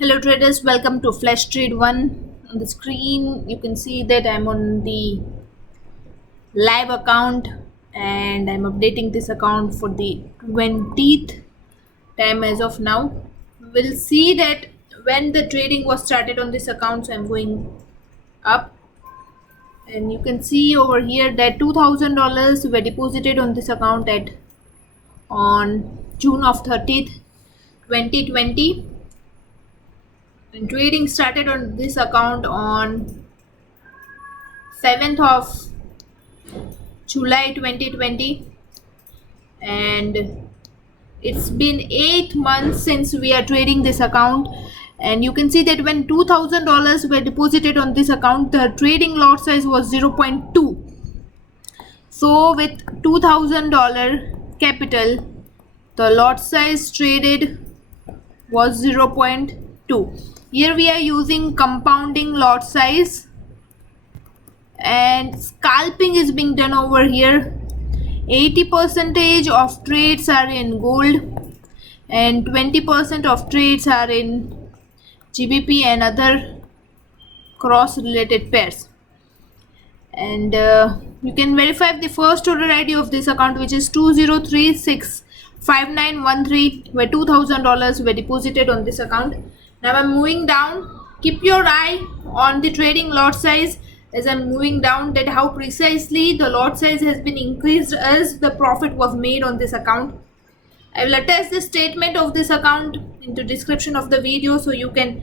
Hello traders, welcome to Flash Trade 1. On the screen you can see that I'm on the live account and I'm updating this account for the 20th time as of now. We'll see that when the trading was started on this account, so I'm going up, and you can see over here that $2,000 were deposited on this account on June of 30th 2020, and trading started on this account on 7th of July 2020, and it's been 8 months since we are trading this account. And you can see that when $2,000 were deposited on this account, the trading lot size was 0.2. So with $2,000 capital, the lot size traded was 0.2. Here we are using compounding lot size, and scalping is being done over here. 80% of trades are in gold and 20% of trades are in GBP and other cross related pairs. And you can verify the first order ID of this account, which is 20365913, where $2,000 were deposited on this account. Now I'm moving down. Keep your eye on the trading lot size as I'm moving down, that how precisely the lot size has been increased as the profit was made on this account. I will attach the statement of this account into description of the video, so you can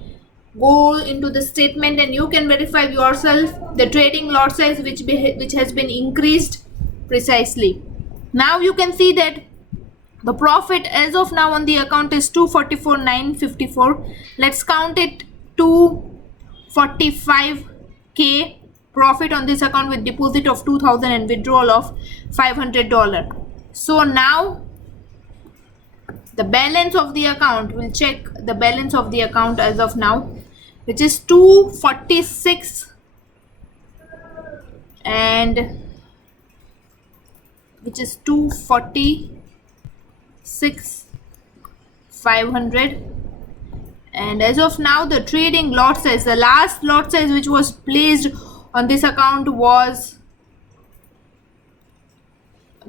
go into the statement and you can verify yourself the trading lot size which has been increased precisely. Now you can see that the profit as of now on the account is 244,954. Let's count it, 245k profit on this account with deposit of 2,000 and withdrawal of $500. So now the balance of the account, we'll check the balance of the account as of now, which is 246 and which is 246 500. And as of now the trading lot size, the last lot size which was placed on this account was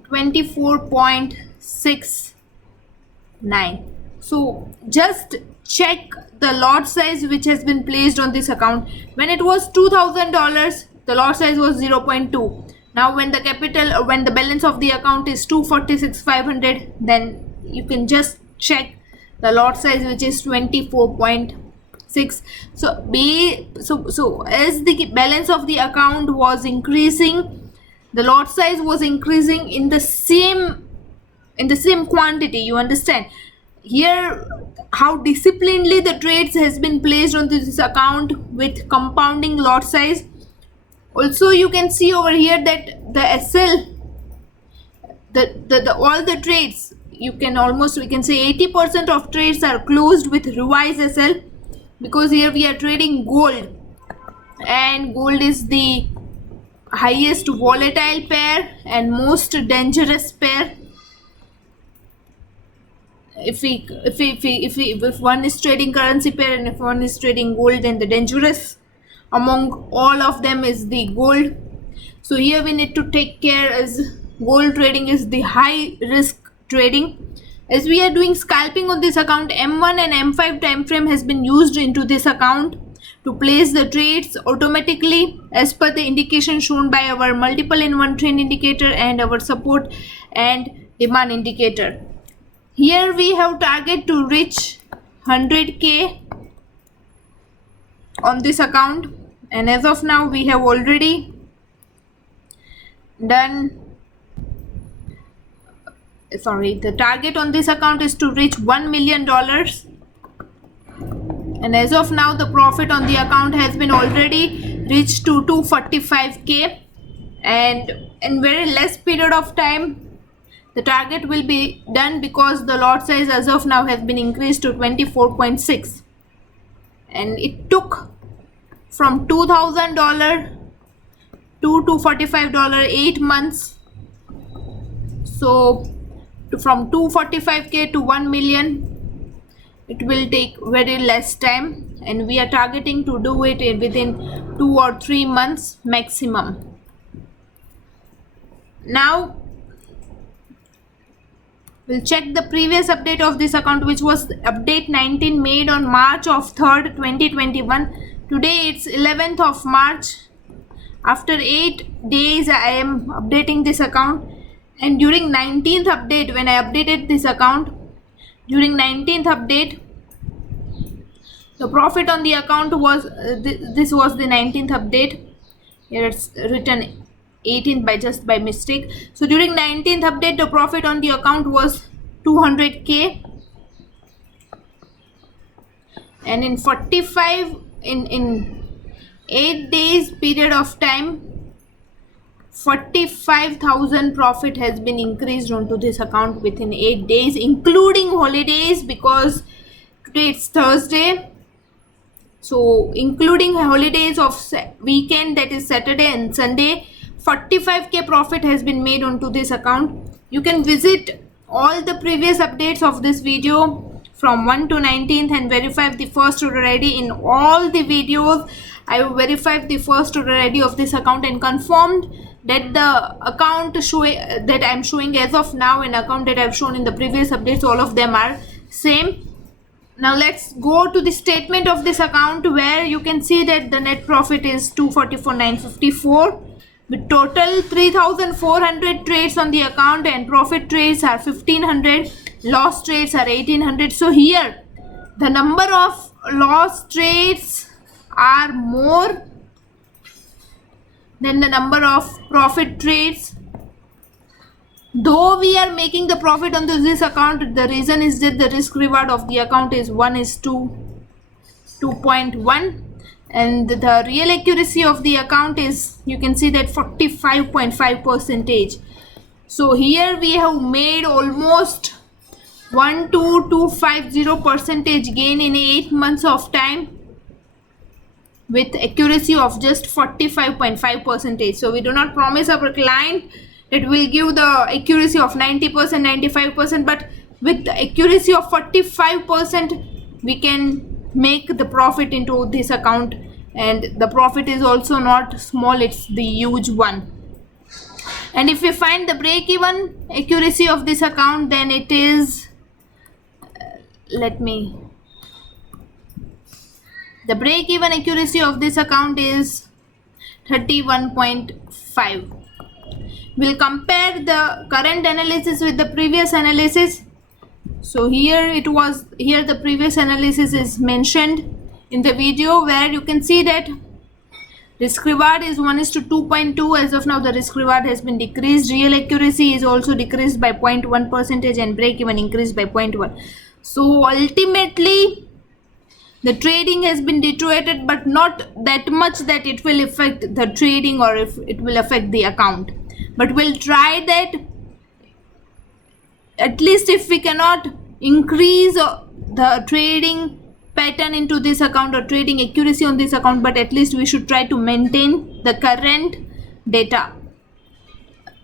24.69. so just check the lot size which has been placed on this account. When it was $2,000, the lot size was 0.2. Now when the capital, when the balance of the account is 246,500, then you can just check the lot size, which is 24.6. So as the balance of the account was increasing, the lot size was increasing in the same quantity. You understand here how disciplinedly the trades has been placed on this account with compounding lot size. Also you can see over here that the SL, the all the trades, we can say 80% of trades are closed with revised SL, because here we are trading gold, and gold is the highest volatile pair and most dangerous pair. If one is trading currency pair and if one is trading gold, then the dangerous among all of them is the gold. So here we need to take care, as gold trading is the high risk trading. As we are doing scalping on this account, M1 and M5 time frame has been used into this account to place the trades automatically as per the indication shown by our multiple in one trend indicator and our support and demand indicator. Here we have target to reach 100k on this account, and as of now we have already done, the target on this account is to reach $1 million, and as of now the profit on the account has been already reached to 245k, and in very less period of time the target will be done, because the lot size as of now has been increased to 24.6, and it took from $2,000 to $245, 8 months. So from 245k to 1 million, it will take very less time, and we are targeting to do it within 2 or 3 months maximum. Now we'll check the previous update of this account, which was update 19 made on March of 3rd 2021. Today it's 11th of March. After 8 days I am updating this account, and during 19th update, when I updated this account, during 19th update, the profit on the account was this was the 19th update. Here it's written 18th by mistake. So during 19th update, the profit on the account was 200k, and in 45 in 8 days period of time, 45,000 profit has been increased onto this account within 8 days, including holidays, because today it's Thursday. So including holidays of weekend, that is Saturday and Sunday, 45k profit has been made onto this account. You can visit all the previous updates of this video from 1 to 19th and verify the first order ID. In all the videos I have verified the first order ID of this account and confirmed that the account that I am showing as of now and account that I have shown in the previous updates, all of them are same. Now let's go to the statement of this account, where you can see that the net profit is 244,954 with total 3,400 trades on the account, and profit trades are 1,500, loss trades are 1,800. So here the number of loss trades are more than the number of profit trades. Though we are making the profit on this account, the reason is that the risk reward of the account is 1:2.1, and the real accuracy of the account is, you can see that 45.5%. So here we have made almost 12250% gain in 8 months of time with accuracy of just 45.5%. So we do not promise our client that will give the accuracy of 90%, 95%, but with the accuracy of 45% we can make the profit into this account, and the profit is also not small, it's the huge one. And if we find the break-even accuracy of this account, then it is the break-even accuracy of this account is 31.5. We'll compare the current analysis with the previous analysis. So here the previous analysis is mentioned in the video, where you can see that risk reward is 1:2.2. As of now the risk reward has been decreased. Real accuracy is also decreased by 0.1%, and break even increased by 0.1. So ultimately the trading has been deteriorated, but not that much that it will affect the trading or if it will affect the account. But we'll try that, at least if we cannot increase the trading pattern into this account or trading accuracy on this account, but at least we should try to maintain the current data.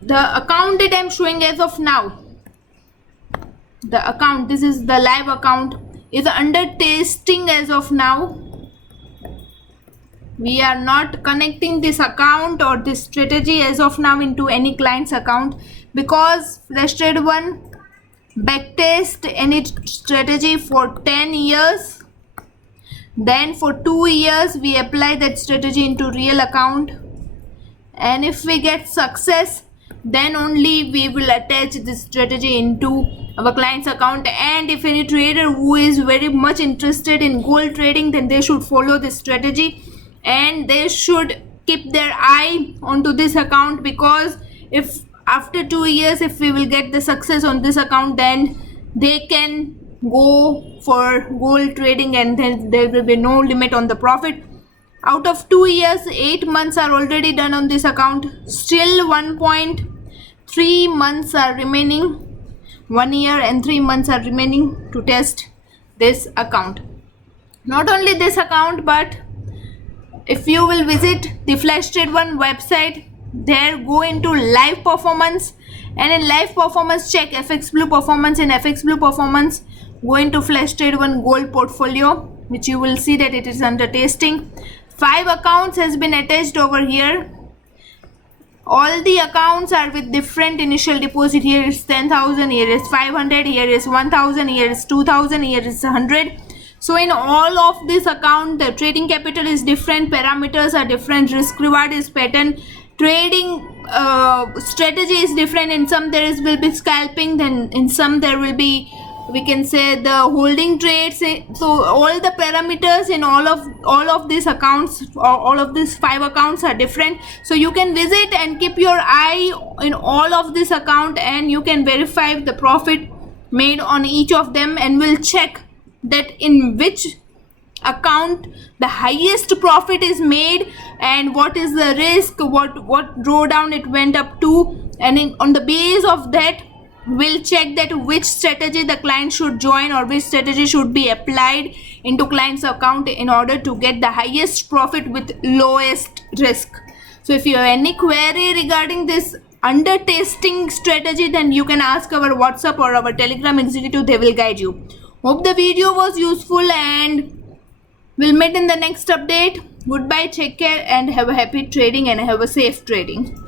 The account that I'm showing as of now, the account, this is the live account, is under testing as of now. We are not connecting this account or this strategy as of now into any client's account, because FlashTrade1 backtest any strategy for 10 years. Then for 2 years we apply that strategy into real account, and if we get success, then only we will attach this strategy into our client's account. And if any trader who is very much interested in gold trading, then they should follow this strategy, and they should keep their eye onto this account, because if after 2 years if we will get the success on this account, then they can go for gold trading, and then there will be no limit on the profit. Out of 2 years, 8 months are already done on this account. Still 1.3 months are remaining. 1 year and 3 months are remaining to test this account. Not only this account, but if you will visit the FlashTrade1 website, there go into live performance, and in live performance check FX Blue performance. In FX Blue performance Go into Flash Trade 1 Gold portfolio, which you will see that it is under testing. 5 accounts has been attached over here. All the accounts are with different initial deposit. Here is 10,000, here is 500, here is 1,000, here is 2,000, here is 100. So in all of this account, the trading capital is different, parameters are different, risk reward is pattern, trading strategy is different. In some there will be scalping, then in some there will be, we can say, the holding trades. So all the parameters in all of these accounts, all of these 5 accounts are different. So you can visit and keep your eye in all of this account, and you can verify the profit made on each of them, and we'll check that in which account the highest profit is made and what is the risk, what drawdown it went up to, and on the base of that we'll check that which strategy the client should join or which strategy should be applied into client's account in order to get the highest profit with lowest risk. So if you have any query regarding this under testing strategy, then you can ask our WhatsApp or our Telegram executive, they will guide you. Hope the video was useful, and we'll meet in the next update. Goodbye, take care, and have a happy trading and have a safe trading.